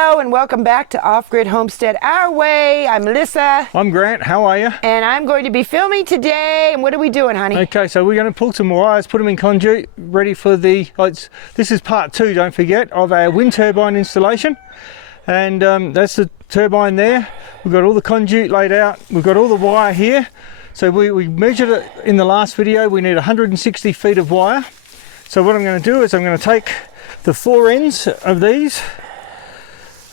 Hello and welcome back to Off-Grid Homestead Our Way. I'm Melissa. I'm Grant. How are you? And I'm going to be filming today. And what are we doing, honey? Okay, so we're going to pull some wires, put them in conduit, ready for the... this is part 2, don't forget, of our wind turbine installation. And that's the turbine there. We've got all the conduit laid out. We've got all the wire here. So we measured it in the last video. We need 160 feet of wire. So what I'm going to do is I'm going to take the 4 ends of these.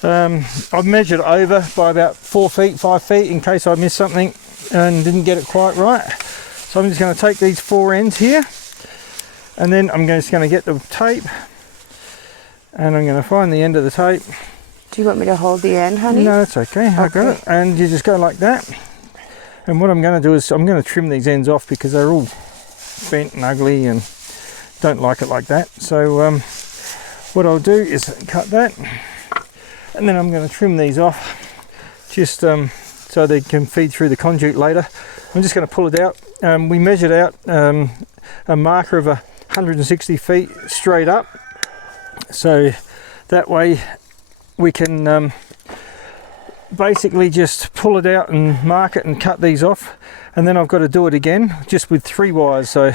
I've measured over by about 4 feet, 5 feet in case I missed something and didn't get it quite right. So I'm just going to take these 4 ends here and then I'm just going to get the tape and I'm going to find the end of the tape. Do you want me to hold the end, honey? No, it's okay. I got it. And you just go like that. And what I'm going to do is I'm going to trim these ends off because they're all bent and ugly and don't like it like that. So what I'll do is cut that. And then I'm going to trim these off just so they can feed through the conduit later. I'm just going to pull it out. We measured out a marker of 160 feet straight up. So that way we can basically just pull it out and mark it and cut these off. And then I've got to do it again just with 3 wires. So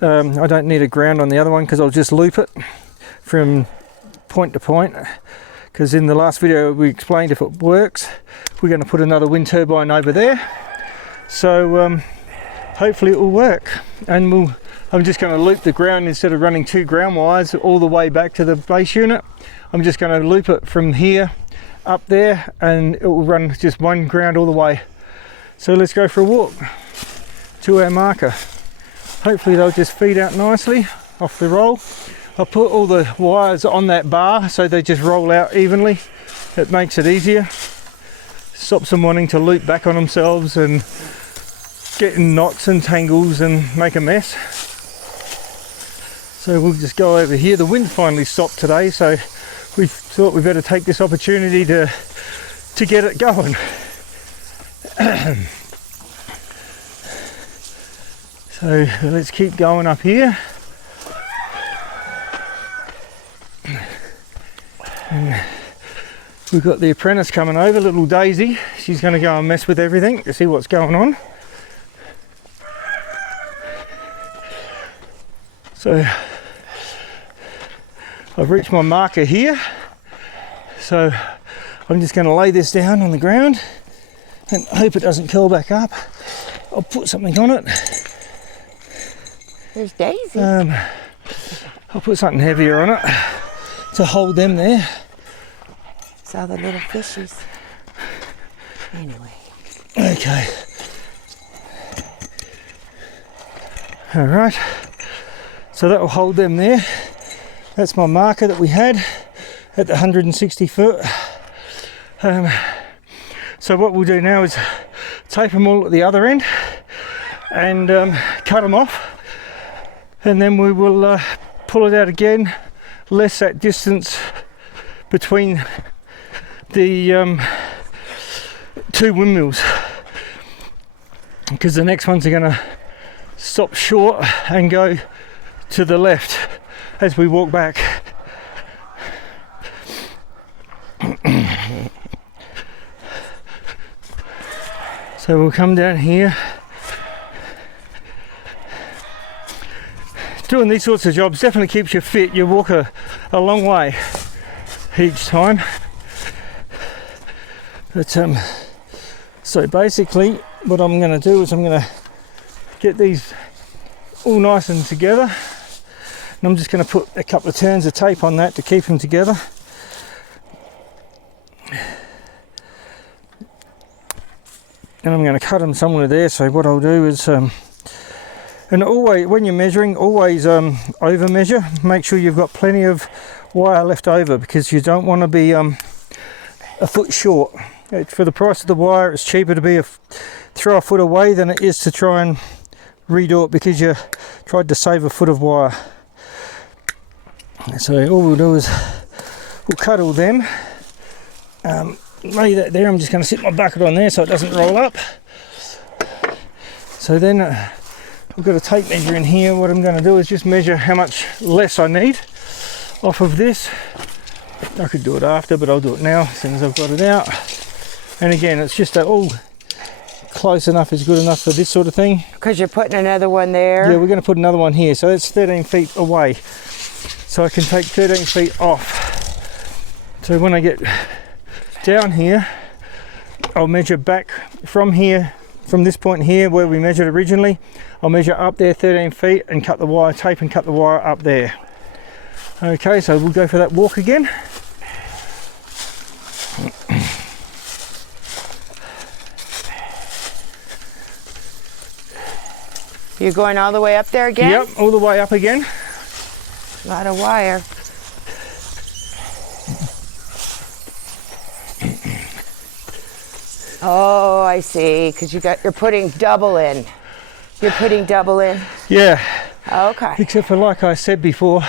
I don't need a ground on the other one because I'll just loop it from point to point. Because in the last video we explained if it works, we're going to put another wind turbine over there. So hopefully it will work. And I'm just going to loop the ground instead of running 2 ground wires all the way back to the base unit. I'm just going to loop it from here up there and it will run just 1 ground all the way. So let's go for a walk to our marker. Hopefully they'll just feed out nicely off the roll. I'll put all the wires on that bar so they just roll out evenly. It makes it easier. Stops them wanting to loop back on themselves and get in knots and tangles and make a mess. So we'll just go over here. The wind finally stopped today, so we thought we better take this opportunity to get it going. So let's keep going up here. And we've got the apprentice coming over, little Daisy. She's going to go and mess with everything to see what's going on. So I've reached my marker here. So I'm just going to lay this down on the ground and hope it doesn't curl back up. I'll put something on it. There's Daisy. I'll put something heavier on it to hold them there. Saw the little fishies. Anyway. Okay. All right. So that will hold them there. That's my marker that we had at the 160 foot. So what we'll do now is tape them all at the other end and cut them off. And then we will pull it out again, less that distance between the 2 windmills, because the next ones are going to stop short and go to the left as we walk back. So we'll come down here. Doing these sorts of jobs definitely keeps you fit. You walk a long way each time. But so basically what I'm going to do is I'm going to get these all nice and together, and I'm just going to put a couple of turns of tape on that to keep them together. And I'm going to cut them somewhere there. So what I'll do is and always when you're measuring, always over measure. Make sure you've got plenty of wire left over because you don't want to be a foot short. For the price of the wire, it's cheaper to throw a foot away than it is to try and redo it because you tried to save a foot of wire. So all we'll do is we'll cut all them, lay that there. I'm just going to sit my bucket on there so it doesn't roll up. So then I've got a tape measure in here. What I'm going to do is just measure how much less I need off of this I could do it after, but I'll do it now as soon as I've got it out. And again, it's just all close enough is good enough for this sort of thing. Because you're putting another one there. Yeah, we're going to put another one here, so it's 13 feet away. So I can take 13 feet off. So when I get down here, I'll measure back from here, from this point here where we measured originally. I'll measure up there 13 feet and cut the wire, tape and cut the wire up there. Okay, so we'll go for that walk again. You're going all the way up there again? Yep, all the way up again. A lot of wire. Oh, I see. Because you're putting double in. You're putting double in. Yeah. Okay. Except for, like I said before,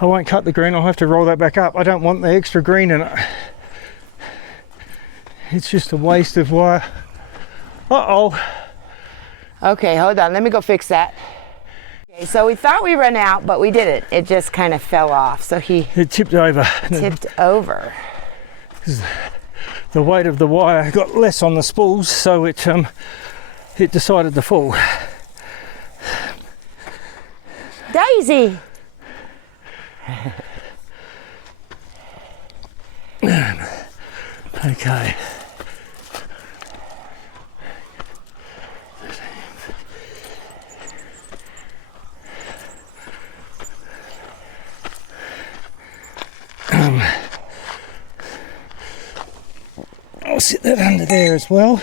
I won't cut the green. I'll have to roll that back up. I don't want the extra green in it. It's just a waste of wire. Uh-oh. Okay, hold on. Let me go fix that. Okay, so we thought we ran out, but we didn't. It just kind of fell off. So It tipped over. tipped over. The weight of the wire got less on the spools, so it decided to fall. Daisy! Okay. I'll sit that under there as well.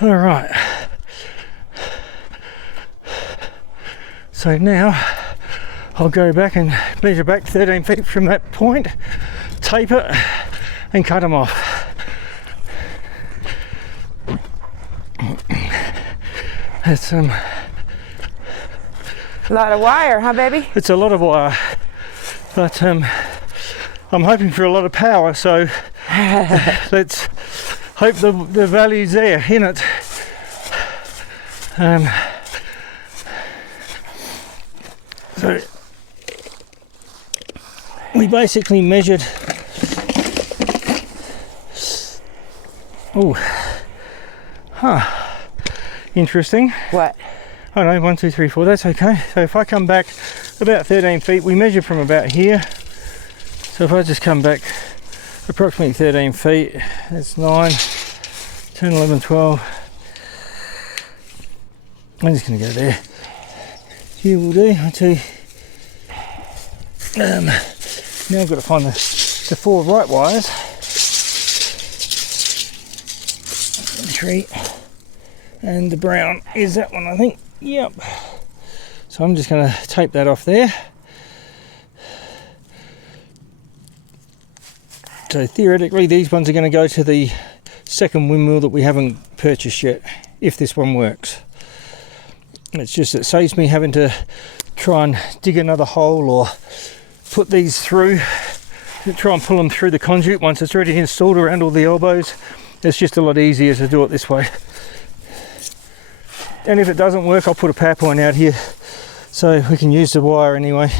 All right. So now I'll go back and measure back 13 feet from that point, tape it and cut them off. It's A lot of wire, huh, baby? it's a lot of wire, but I'm hoping for a lot of power, so let's hope the value's there in it. So we basically measured. Oh, interesting. What? Oh no, 1, 2, 3, 4, that's okay. So if I come back about 13 feet, we measured from about here. So if I just come back approximately 13 feet, that's 9, 10, 11, 12. I'm just going to go there. Here will do. 1, 2. Now I've got to find the 4 right wires. 3. And the brown is that one, I think. Yep. So I'm just going to tape that off there. So theoretically these ones are going to go to the second windmill that we haven't purchased yet, if this one works. It's just it saves me having to try and dig another hole or put these through, try and pull them through the conduit once it's already installed around all the elbows. It's just a lot easier to do it this way. And if it doesn't work, I'll put a power point out here so we can use the wire anyway.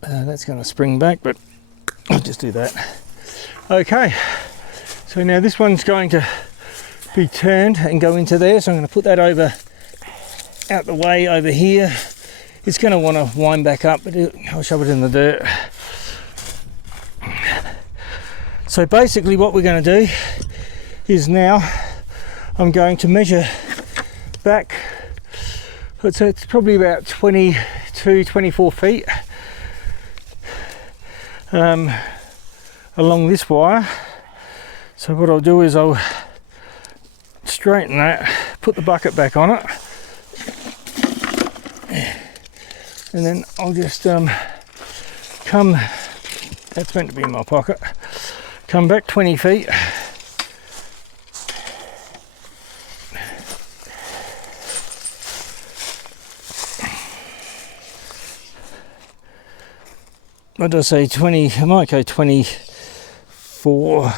That's going to spring back, but I'll just do that. Okay, so now this one's going to be turned and go into there, so I'm going to put that over out the way over here. It's going to want to wind back up, but I'll shove it in the dirt. So basically what we're going to do is now I'm going to measure back, so it's probably about 22, 24 feet along this wire. So what I'll do is I'll straighten that, put the bucket back on it, and then I'll just come, that's meant to be in my pocket, come back 20 feet. What did I say, 20, I might go 24,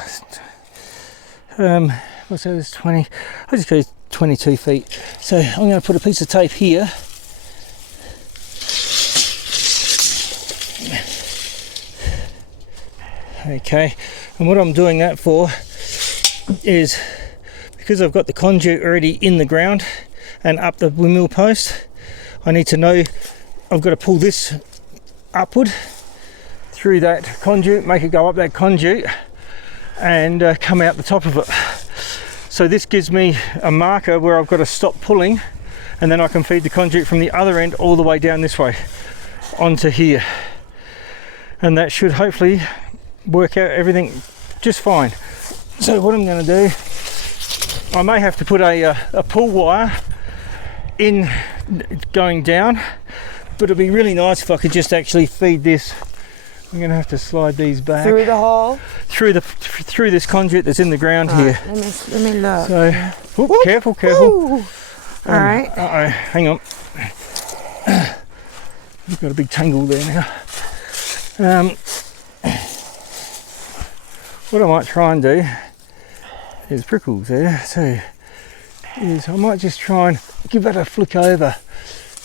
what's that, it's 20, I just go 22 feet. So I'm going to put a piece of tape here. Okay, and what I'm doing that for is because I've got the conduit already in the ground and up the windmill post, I need to know I've got to pull this upward through that conduit, make it go up that conduit and come out the top of it. So this gives me a marker where I've got to stop pulling, and then I can feed the conduit from the other end all the way down this way onto here, and that should hopefully work out everything just fine. So what I'm going to do, I may have to put a pull wire in going down, but it'd be really nice if I could just actually feed this. I'm going to have to slide these back Through the hole? through this conduit that's in the ground here. Let me look. So, whoop, careful. All right. Uh-oh, hang on. We've got a big tangle there now. What I might try and do, there's prickles there too, is I might just try and give that a flick over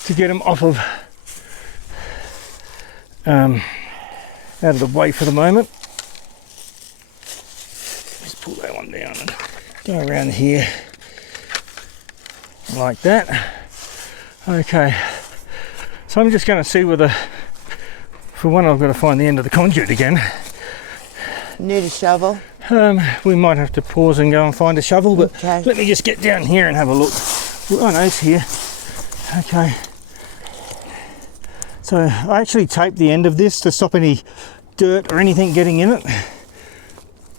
to get them off of, out of the way for the moment. Just pull that one down and go around here like that. Okay, so I'm just going to see whether, for one, I've got to find the end of the conduit again. Need a shovel? We might have to pause and go and find a shovel, but okay. Let me just get down here and have a look. Oh no, it's here. Okay. So I actually taped the end of this to stop any dirt or anything getting in it,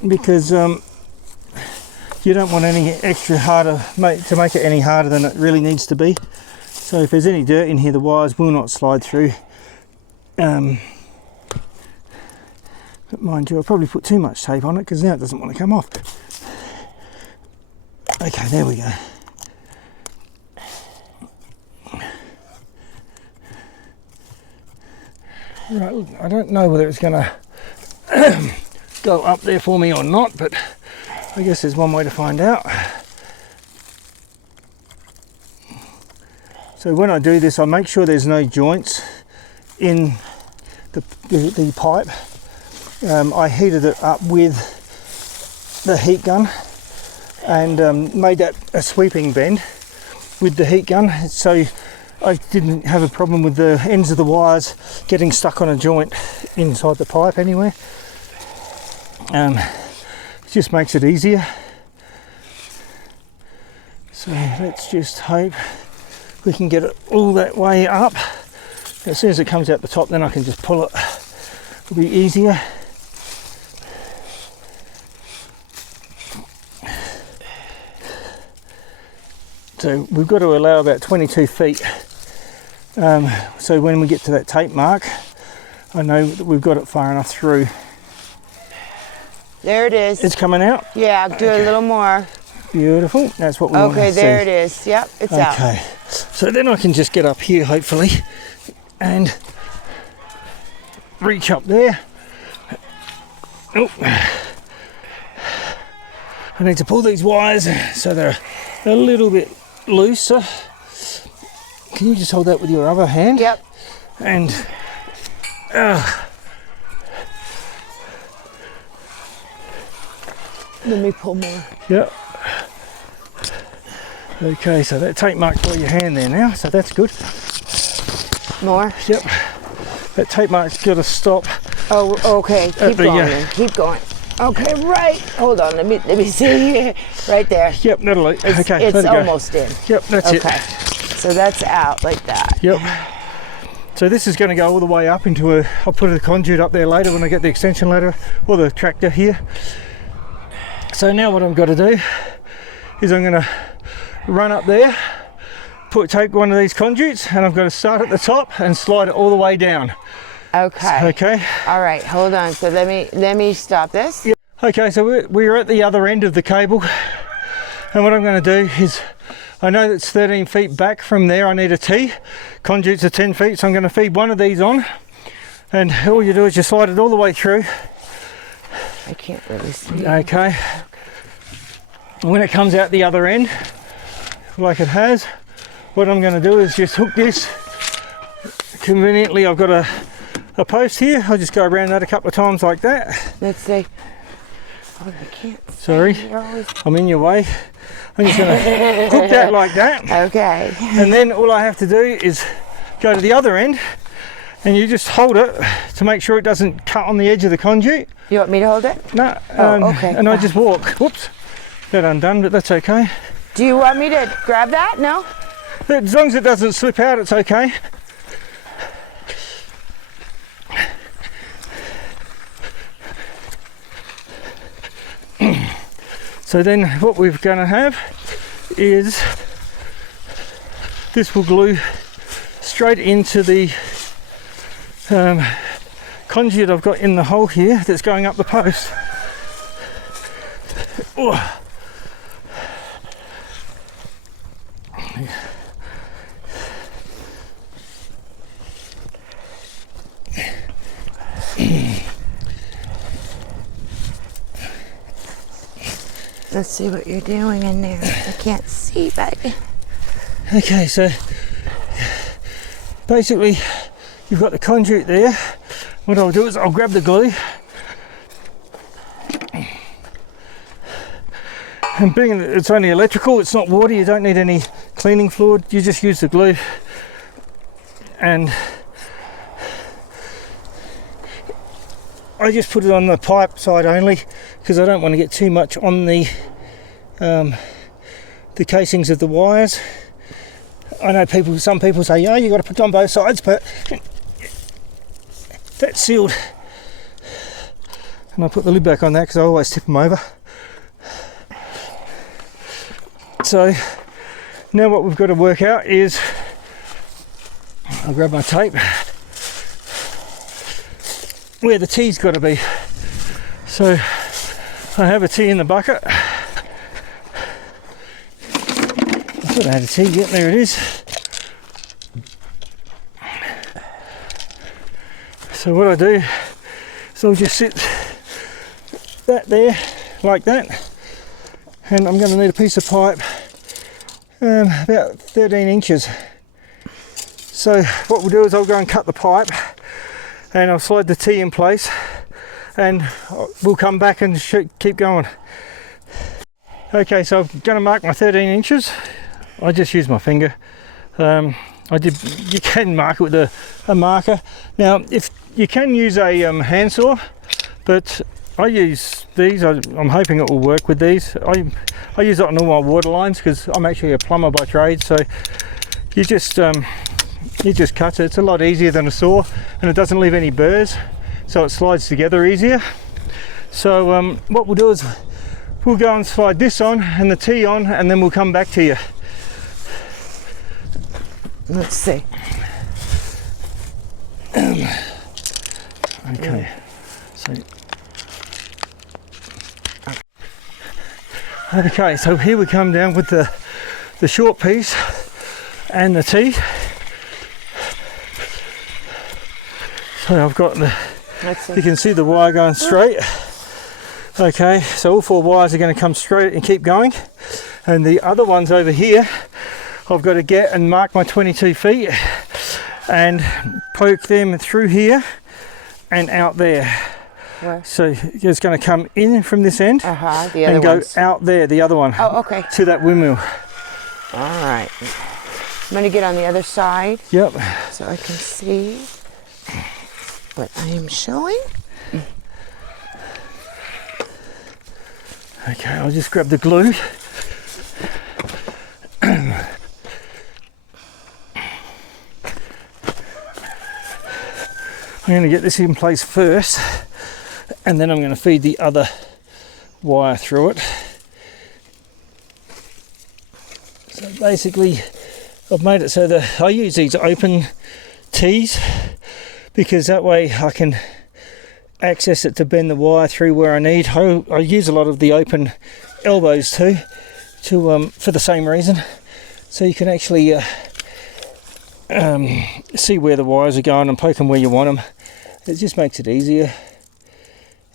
because you don't want any extra harder to make it any harder than it really needs to be. So if there's any dirt in here, the wires will not slide through. But mind you, I'll probably put too much tape on it because now it doesn't want to come off. Okay, there we go. Right, I don't know whether it's going to go up there for me or not, but I guess there's one way to find out. So when I do this, I make sure there's no joints in the pipe. I heated it up with the heat gun and made that a sweeping bend with the heat gun, so I didn't have a problem with the ends of the wires getting stuck on a joint inside the pipe anywhere. It just makes it easier. So let's just hope we can get it all that way up. As soon as it comes out the top, then I can just pull it. It'll be easier. So we've got to allow about 22 feet. So when we get to that tape mark, I know that we've got it far enough through. There it is. It's coming out? Yeah, do a little more. Beautiful. That's what we want to see. Okay, there it is. Yep, it's out. Okay. So then I can just get up here, hopefully, and reach up there. Oh. I need to pull these wires so they're a little bit looser. Can you just hold that with your other hand? Yep. And let me pull more. yep. Okay, so that tape mark's by your hand there now, so that's good. More? Yep. That tape mark's got to stop. Oh, okay. Keep going. Then. Keep going. Okay, right. Hold on. Let me see. Right there. Yep, that'll. Okay, it's almost in. Yep, that's it. Okay. So that's out like that. Yep. So this is going to go all the way up into a. I'll put a conduit up there later when I get the extension ladder or the tractor here. So now what I've got to do is I'm going to run up there, take one of these conduits, and I've got to start at the top and slide it all the way down. Okay. Okay. All right. Hold on. So let me stop this. Yep. Okay. So we're at the other end of the cable, and what I'm going to do is, I know that's 13 feet back from there. I need a T. Conduits are 10 feet, so I'm going to feed one of these on, and all you do is you slide it all the way through. I can't really see. Okay. when it comes out the other end, like it has, what I'm going to do is just hook this. Conveniently, I've got a post here. I'll just go around that a couple of times like that. Let's see. Oh, I can't. Sorry, I'm in your way. I'm just going to hook that like that. Okay. And then all I have to do is go to the other end, and you just hold it to make sure it doesn't cut on the edge of the conduit. You want me to hold it? No. Okay. And I just walk. Whoops. That undone, but that's okay. Do you want me to grab that? No? As long as it doesn't slip out, it's okay. So then what we're going to have is this will glue straight into the conduit I've got in the hole here that's going up the post. Oh. Let's see what you're doing in there. I can't see, baby. Okay, so basically you've got the conduit there. What I'll do is I'll grab the glue, and being that it's only electrical, it's not water, you don't need any cleaning fluid, you just use the glue. And I just put it on the pipe side only because I don't want to get too much on the casings of the wires. I know some people say, yeah, you got to put it on both sides, but that's sealed. And I put the lid back on that because I always tip them over. So now what we've got to work out is, I'll grab my tape, where the T's got to be. So I have a T in the bucket. I thought I had a T, yep, there it is. So what I do is I'll just sit that there like that, and I'm going to need a piece of pipe about 13 inches. So what we'll do is I'll go and cut the pipe, and I'll slide the T in place, and we'll come back and keep going. Okay, so I'm going to mark my 13 inches. I just use my finger. You can mark it with a marker. Now, if you can use a handsaw, but I use these. I'm hoping it will work with these. I use it on all my water lines because I'm actually a plumber by trade. So you just cut it. It's a lot easier than a saw, and it doesn't leave any burrs, so it slides together easier. So what we'll do is we'll go and slide this on and the T on, and then we'll come back to you. Let's see. Okay. So. Okay, so here we come down with the short piece and the T. So I've got you can see the wire going straight. Okay, so all 4 wires are going to come straight and keep going, and the other ones over here I've got to get and mark my 22 feet and poke them through here and out there. Where? So it's going to come in from this end The other and go ones. out there, the other one. Oh, okay. To that windmill. All right. I'm going to get on the other side. Yep. So I can see what I am showing. Okay, I'll just grab the glue. I'm going to get this in place first, and then I'm going to feed the other wire through it. So basically I've made it so that I use these open T's because that way I can access it to bend the wire through where I need. I use a lot of the open elbows too, for the same reason, so you can actually see where the wires are going and poke them where you want them. It just makes it easier.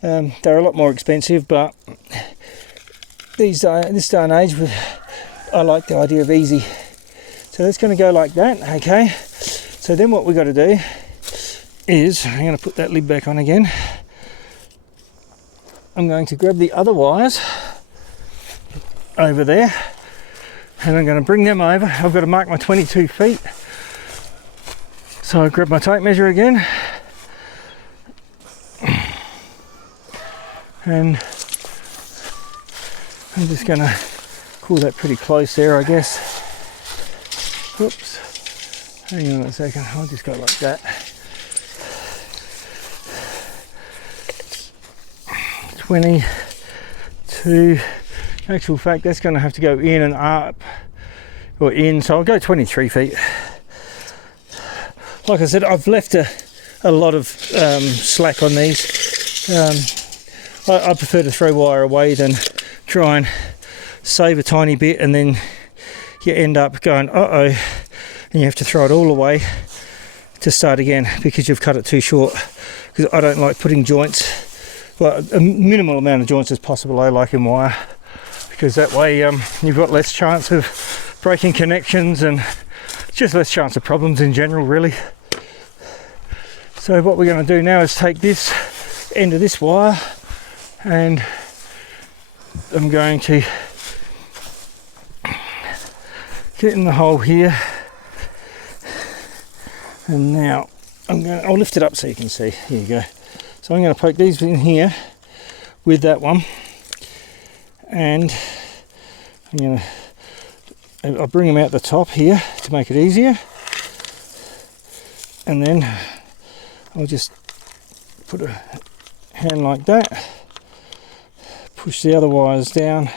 They're a lot more expensive, but this day and age, I like the idea of easy. So that's going to go like that, okay? So then what we've got to do is, I'm going to put that lid back on again. I'm going to grab the other wires over there, and I'm going to bring them over. I've got to mark my 22 feet. So I grab my tape measure again, and I'm just going to call that pretty close there, I guess. Oops, hang on a second, I'll just go like that. 22, in actual fact that's going to have to go in and up, or in, so I'll go 23 feet. Like I said, I've left a lot of slack on these. I prefer to throw wire away than try and save a tiny bit, and then you end up going uh-oh, and you have to throw it all away to start again because you've cut it too short. Because I don't like putting joints, well, a minimal amount of joints as possible I like in wire, because that way you've got less chance of breaking connections and just less chance of problems in general, really. So what we're going to do now is take this end of this wire, and I'm going to get in the hole here, and now I'll lift it up so you can see. Here you go. So I'm going to poke these in here with that one, and I'll bring them out the top here to make it easier, and then I'll just put a hand like that, push the other wires down.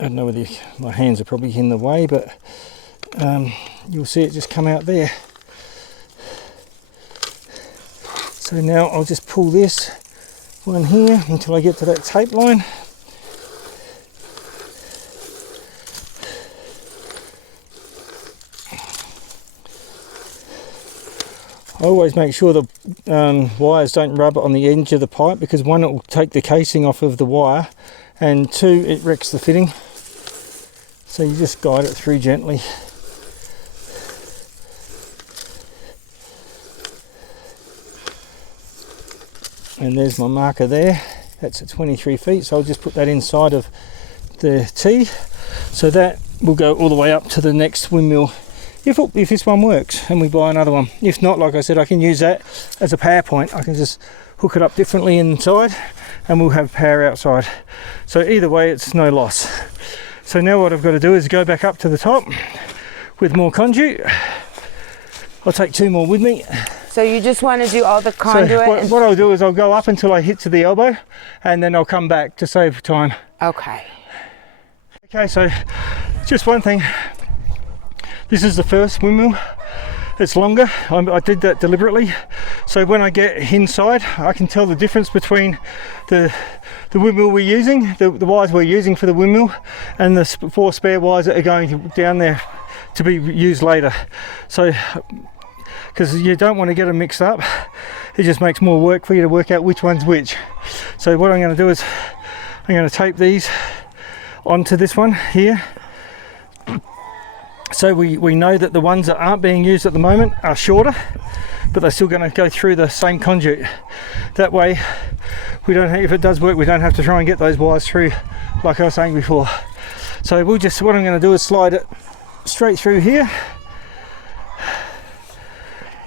I don't know whether my hands are probably in the way, but you'll see it just come out there. So now I'll just pull this one here until I get to that tape line. I always make sure the wires don't rub on the edge of the pipe, because one, it will take the casing off of the wire, and two, it wrecks the fitting. So you just guide it through gently. And there's my marker there. That's at 23 feet, so I'll just put that inside of the T. So that will go all the way up to the next windmill, if this one works and we buy another one. If not, like I said, I can use that as a power point. I can just hook it up differently inside and we'll have power outside. So either way, it's no loss. So now what I've got to do is go back up to the top with more conduit. I'll take two more with me. So you just want to do all the conduit? So what I'll do is I'll go up until I hit to the elbow, and then I'll come back to save time. Okay. Okay, so just one thing. This is the first windmill. It's longer. I did that deliberately. So when I get inside, I can tell the difference between the windmill we're using, the wires we're using for the windmill, and the 4 spare wires that are going down there to be used later. So, because you don't want to get them mixed up, it just makes more work for you to work out which one's which. So what I'm going to do is I'm going to tape these onto this one here. So we know that the ones that aren't being used at the moment are shorter, but they're still going to go through the same conduit. That way, we don't, if it does work, we don't have to try and get those wires through, like I was saying before. So what I'm going to do is slide it straight through here,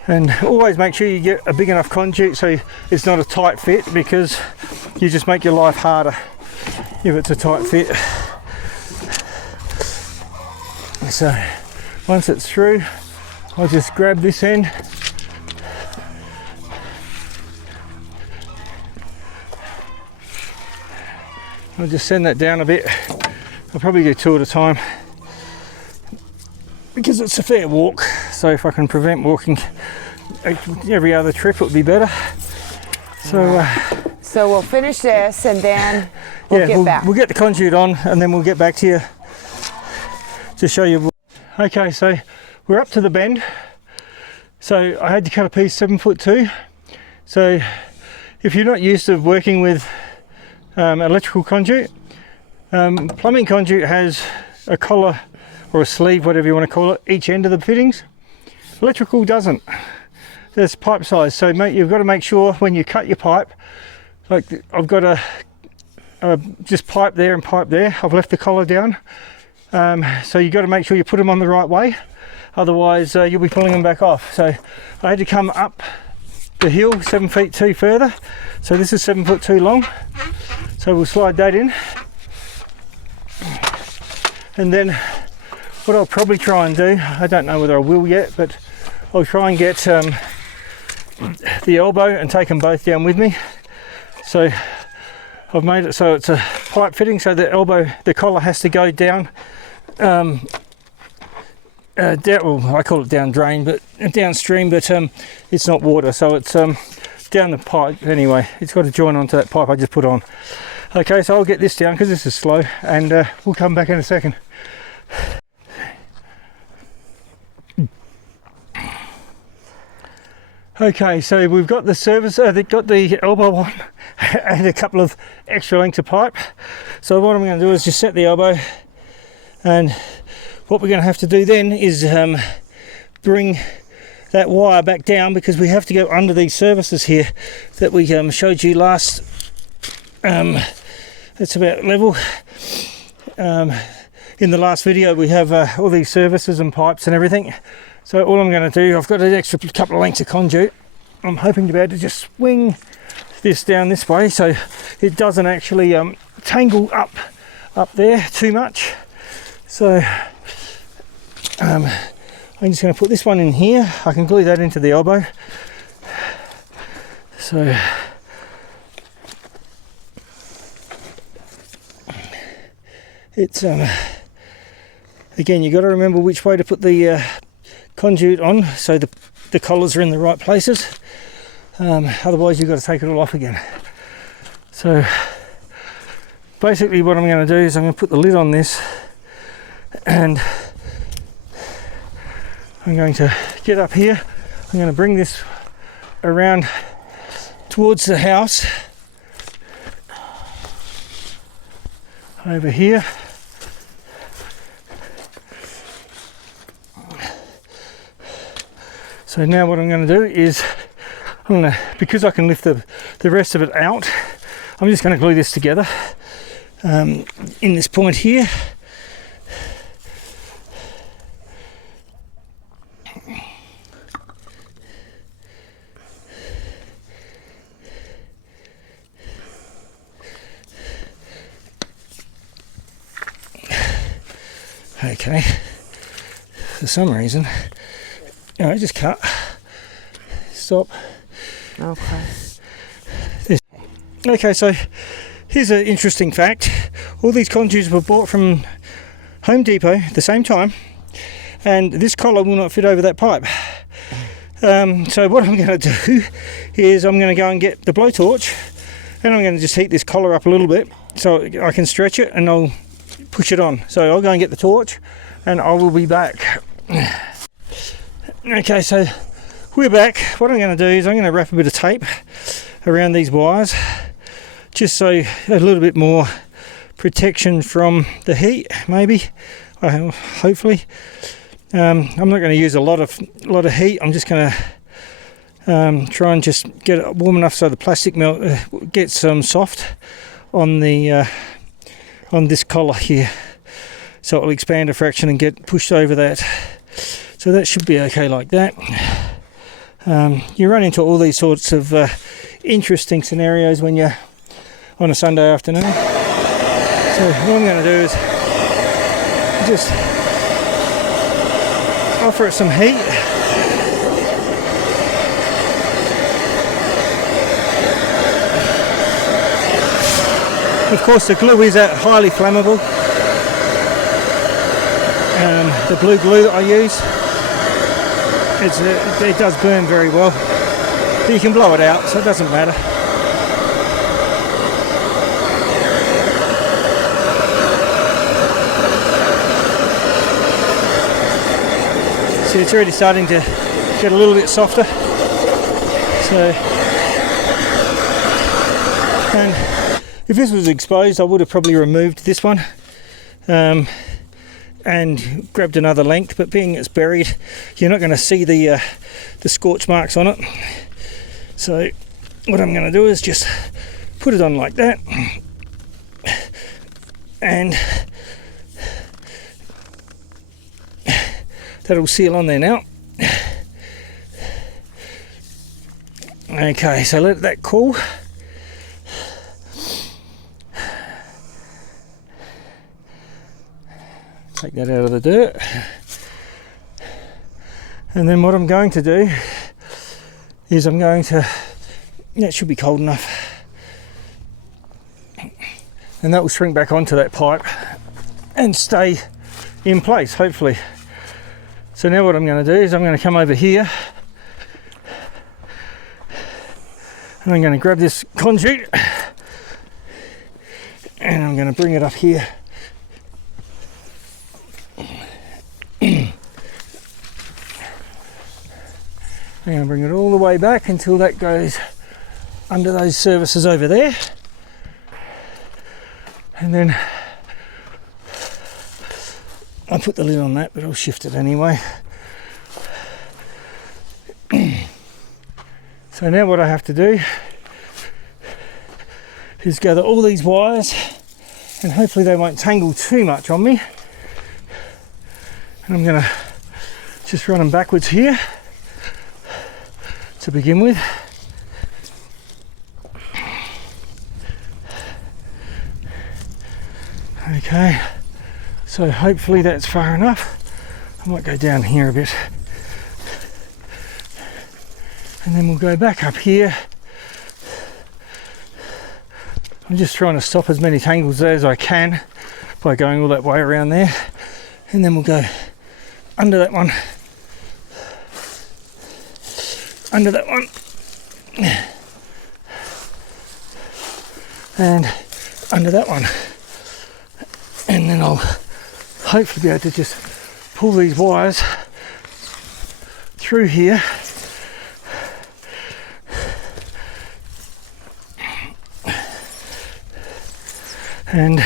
and always make sure you get a big enough conduit so it's not a tight fit, because you just make your life harder if it's a tight fit. So once it's through, I'll just grab this end, I'll just send that down a bit. I'll probably do 2 at a time because it's a fair walk, so if I can prevent walking every other trip, it would be better. So so we'll finish this and then we'll get back. We'll get the conduit on and then we'll get back to you to show you. Okay, so we're up to the bend. So I had to cut a piece 7'2". So if you're not used to working with electrical conduit, Plumbing conduit has a collar or a sleeve, whatever you want to call it, each end of the fittings. Electrical doesn't. There's pipe size, so mate, you've got to make sure when you cut your pipe, like I've got a just pipe there and pipe there. I've left the collar down, so you've got to make sure you put them on the right way, otherwise you'll be pulling them back off. So I had to come up the hill 7 feet 2 further, so this is 7 foot 2 long, so we'll slide that in. And then what I'll probably try and do, I don't know whether I will yet, but I'll try and get the elbow and take them both down with me. So I've made it so it's a pipe fitting, so the elbow, the collar has to go down, down, well, I call it down drain, but downstream, but it's not water, so it's down the pipe anyway. It's got to join onto that pipe I just put on. Okay, so I'll get this down because this is slow, and we'll come back in a second. Okay, so we've got the service, they've got the elbow on and a couple of extra lengths of pipe. So what I'm going to do is just set the elbow, and what we're going to have to do then is bring that wire back down, because we have to go under these services here that we showed you last. It's about level. In the last video we have all these services and pipes and everything. So all I'm going to do, I've got an extra couple of lengths of conduit. I'm hoping to be able to just swing this down this way so it doesn't actually tangle up there too much. So I'm just going to put this one in here. I can glue that into the elbow. So it's again, you've got to remember which way to put the conduit on, so the collars are in the right places. Otherwise you've got to take it all off again. So basically what I'm going to do is I'm going to put the lid on this, and I'm going to get up here. I'm going to bring this around towards the house over here. So now what I'm going to do is, because I can lift the rest of it out, I'm just going to glue this together in this point here. Okay, for some reason, I just cut, stop. Okay. This. Okay, so here's an interesting fact. All these conduits were bought from Home Depot at the same time, and this collar will not fit over that pipe. So what I'm going to do is I'm going to go and get the blowtorch, and I'm going to just heat this collar up a little bit so I can stretch it, and I'll push it on. So I'll go and get the torch and I will be back. Okay, so we're back. What I'm going to do is I'm going to wrap a bit of tape around these wires, just so a little bit more protection from the heat, maybe, hopefully. I'm not going to use a lot of heat. I'm just going to try and just get it warm enough so the plastic gets soft on the on this collar here, so it will expand a fraction and get pushed over that. So that should be okay like that. You run into all these sorts of interesting scenarios when you're on a Sunday afternoon. So what I'm going to do is just offer it some heat. Of course, the glue is highly flammable. The blue glue that I use, it does burn very well. But you can blow it out, so it doesn't matter. See, it's already starting to get a little bit softer. So, and If this was exposed, I would have probably removed this one and grabbed another length, but being it's buried, you're not going to see the scorch marks on it. So what I'm going to do is just put it on like that, and that'll seal on there now. Okay, so let that cool. Take that out of the dirt. And then what I'm going to do is I'm going to, it should be cold enough, and that will shrink back onto that pipe and stay in place, hopefully. So now what I'm going to do is I'm going to come over here and I'm going to grab this conduit and I'm going to bring it up here. I'm going to bring it all the way back until that goes under those services over there, and then I'll put the lid on that, but I'll shift it anyway. So now what I have to do is gather all these wires, and hopefully they won't tangle too much on me, and I'm going to just run them backwards here to begin with. Okay, so hopefully that's far enough. I might go down here a bit, and then we'll go back up here. I'm just trying to stop as many tangles there as I can by going all that way around there, and then we'll go under that one, under that one, and under that one, and then I'll hopefully be able to just pull these wires through here and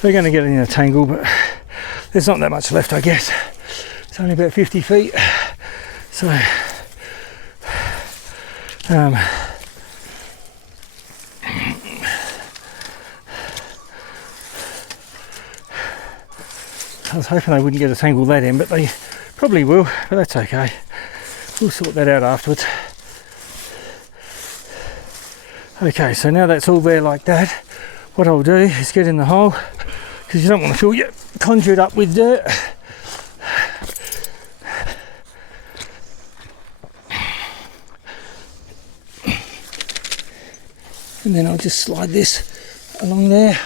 they're going to get in a tangle, but there's not that much left, I guess. It's only about 50 feet, so I was hoping they wouldn't get a tangle that in, but they probably will, but that's okay. We'll sort that out afterwards. Okay, so now that's all there like that, what I'll do is get in the hole, because you don't want to fill your conduit up with dirt. And then I'll just slide this along there.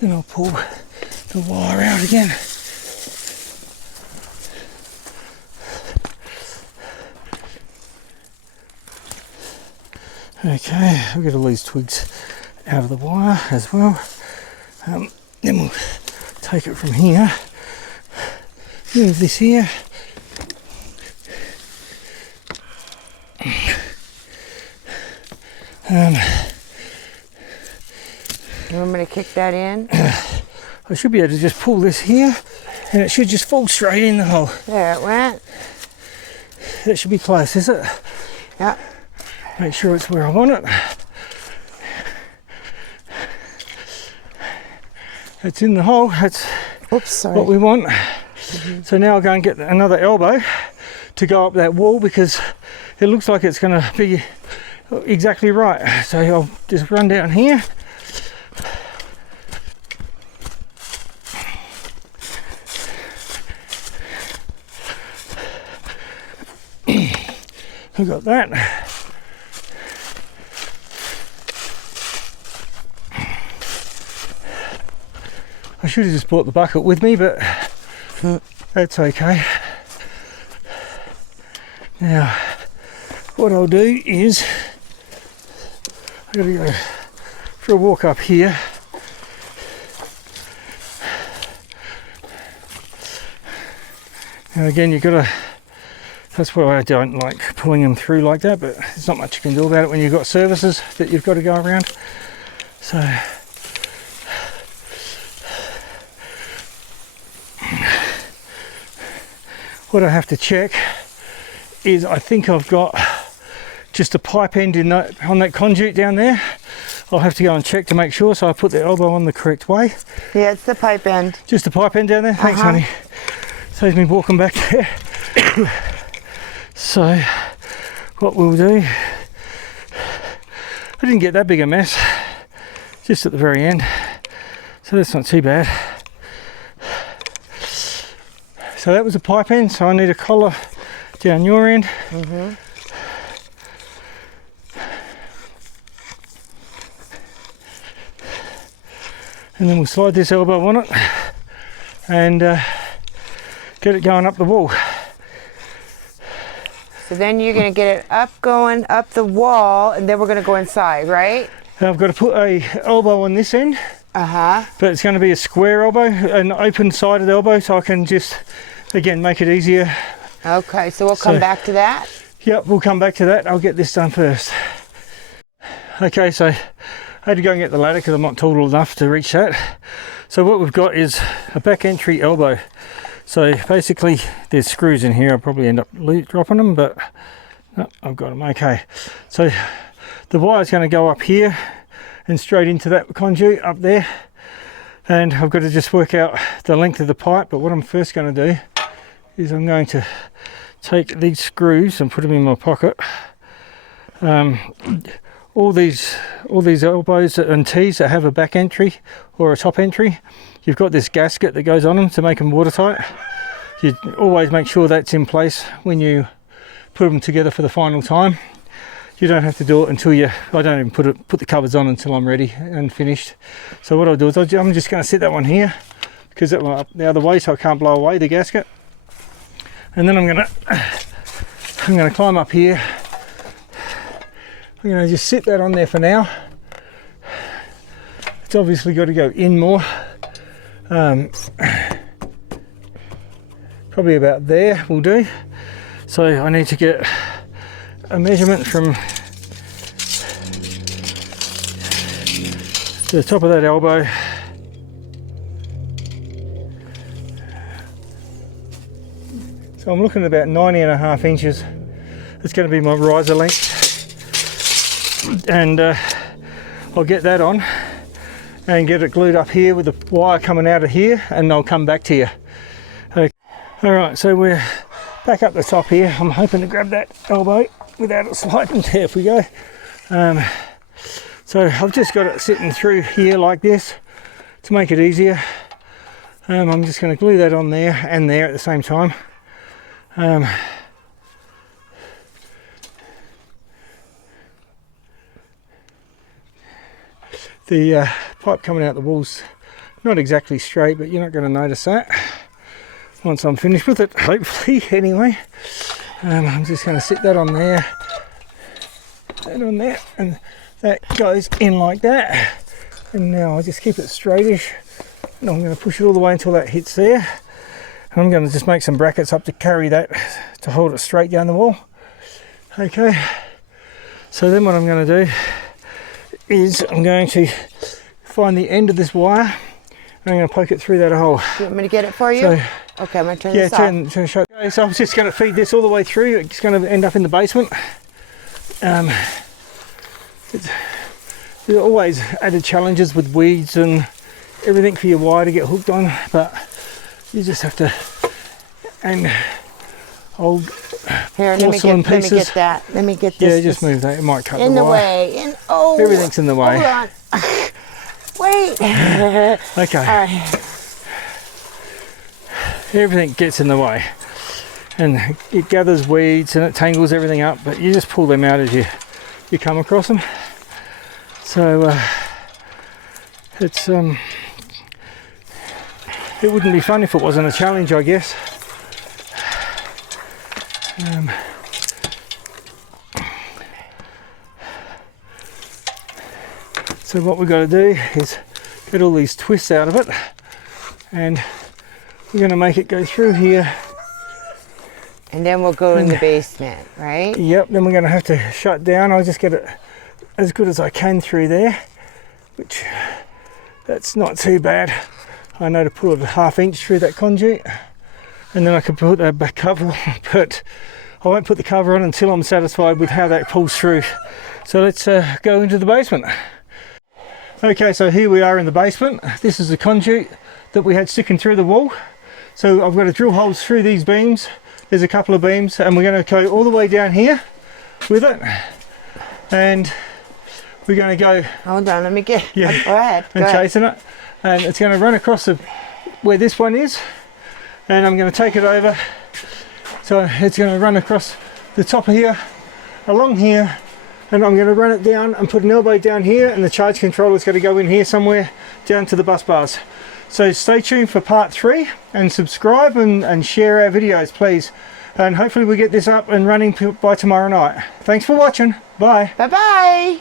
Then I'll pull the wire out again. Okay, I'll get all these twigs out of the wire as well. Then we'll take it from here, move this here. You want me to kick that in? I should be able to just pull this here and it should just fall straight in the hole. There it went. That should be close, is it? Yeah. Make sure it's where I want it. It's in the hole, that's what we want. So now I'll go and get another elbow to go up that wall, because it looks like it's going to be exactly right. So I'll just run down here. I got that. I should have just brought the bucket with me, but that's okay. Now, what I'll do is I've got to go for a walk up here. Now again, you've got to That's why I don't like pulling them through like that, but there's not much you can do about it when you've got services that you've got to go around. So what I have to check is I think I've got just a pipe end in that, on that conduit down there. I'll have to go and check to make sure, so I put the elbow on the correct way. Yeah, it's the pipe end. Just the pipe end down there? Thanks, honey. Saves me walking back there. So what we'll do, I didn't get that big a mess, just at the very end, so that's not too bad. So that was a pipe end, so I need a collar down your end. And then we'll slide this elbow on it and get it going up the wall. So then you're going to get it up, going up the wall, and then we're going to go inside, right? I've got to put a elbow on this end, but it's going to be a square elbow, an open-sided elbow, so I can just, again, make it easier. Okay, so we'll come back to that? Yep, we'll come back to that. I'll get this done first. Okay, so I had to go and get the ladder because I'm not tall enough to reach that. So what we've got is a back entry elbow. So basically there's screws in here. I'll probably end up dropping them, but no, I've got them. Okay, so the wire's going to go up here and straight into that conduit up there, and I've got to just work out the length of the pipe. But what I'm first going to do is I'm going to take these screws and put them in my pocket. All these elbows and T's that have a back entry or a top entry, you've got this gasket that goes on them to make them watertight. You always make sure that's in place when you put them together for the final time. You don't have to do it until I don't even put the covers on until I'm ready and finished. So what I'll do is I'm just going to sit that one here because it went up the other way, so I can't blow away the gasket. And then I'm going to climb up here. I'm going to just sit that on there for now. It's obviously got to go in more. Probably about there will do. So I need to get a measurement from the top of that elbow so I'm looking at about 90.5 inches. It's going to be my riser length, and I'll get that on and get it glued up here with the wire coming out of here, and I'll come back to you. Okay. All right, so we're back up the top here. I'm hoping to grab that elbow without it sliding. There we go. So I've just got it sitting through here like this to make it easier. I'm just going to glue that on there and there at the same time. The pipe coming out the wall's not exactly straight, but you're not going to notice that once I'm finished with it, hopefully. Anyway, I'm just going to sit that on there, that on there, and that goes in like that. And now I just keep it straightish, and I'm going to push it all the way until that hits there. And I'm going to just make some brackets up to carry that, to hold it straight down the wall. Okay, so then what I'm going to do is I'm going to find the end of this wire, and I'm going to poke it through that hole. You want me to get it for you? So, okay, I'm going to turn yeah, this off. Okay, so I'm just going to feed this all the way through. It's going to end up in the basement. There's always added challenges with weeds and everything for your wire to get hooked on, but you just have to, and old Here, porcelain pieces. Let me get that. Let me get this. Yeah, just move that. It might cut in the the wire. way. Oh, everything's in the way. Hold on. Wait. Okay. All right. Everything gets in the way, and it gathers weeds and it tangles everything up. But you just pull them out as you come across them. So it's it wouldn't be fun if it wasn't a challenge, I guess. So what we've got to do is get all these twists out of it, and we're going to make it go through here And then we'll go in the basement, right? Yep, then we're going to have to shut down. I'll just get it as good as I can through there, which that's not too bad. I know to put a 1/2 inch through that conduit, and then I can put that back cover on, but I won't put the cover on until I'm satisfied with how that pulls through. So let's go into the basement. Okay, so here we are in the basement. This is the conduit that we had sticking through the wall. So I've got to drill holes through these beams. There's a couple of beams, and we're going to go all the way down here with it, and we're going to go. Hold on, let me get. Yeah, go ahead. and Go chasing it, and it's going to run across where this one is, and I'm going to take it over. So it's going to run across the top of here, along here, and I'm going to run it down and put an elbow down here, and the charge controller is going to go in here somewhere down to the bus bars. So stay tuned for part 3, and subscribe and share our videos, please. And hopefully we get this up and running by tomorrow night. Thanks for watching. Bye. Bye-bye.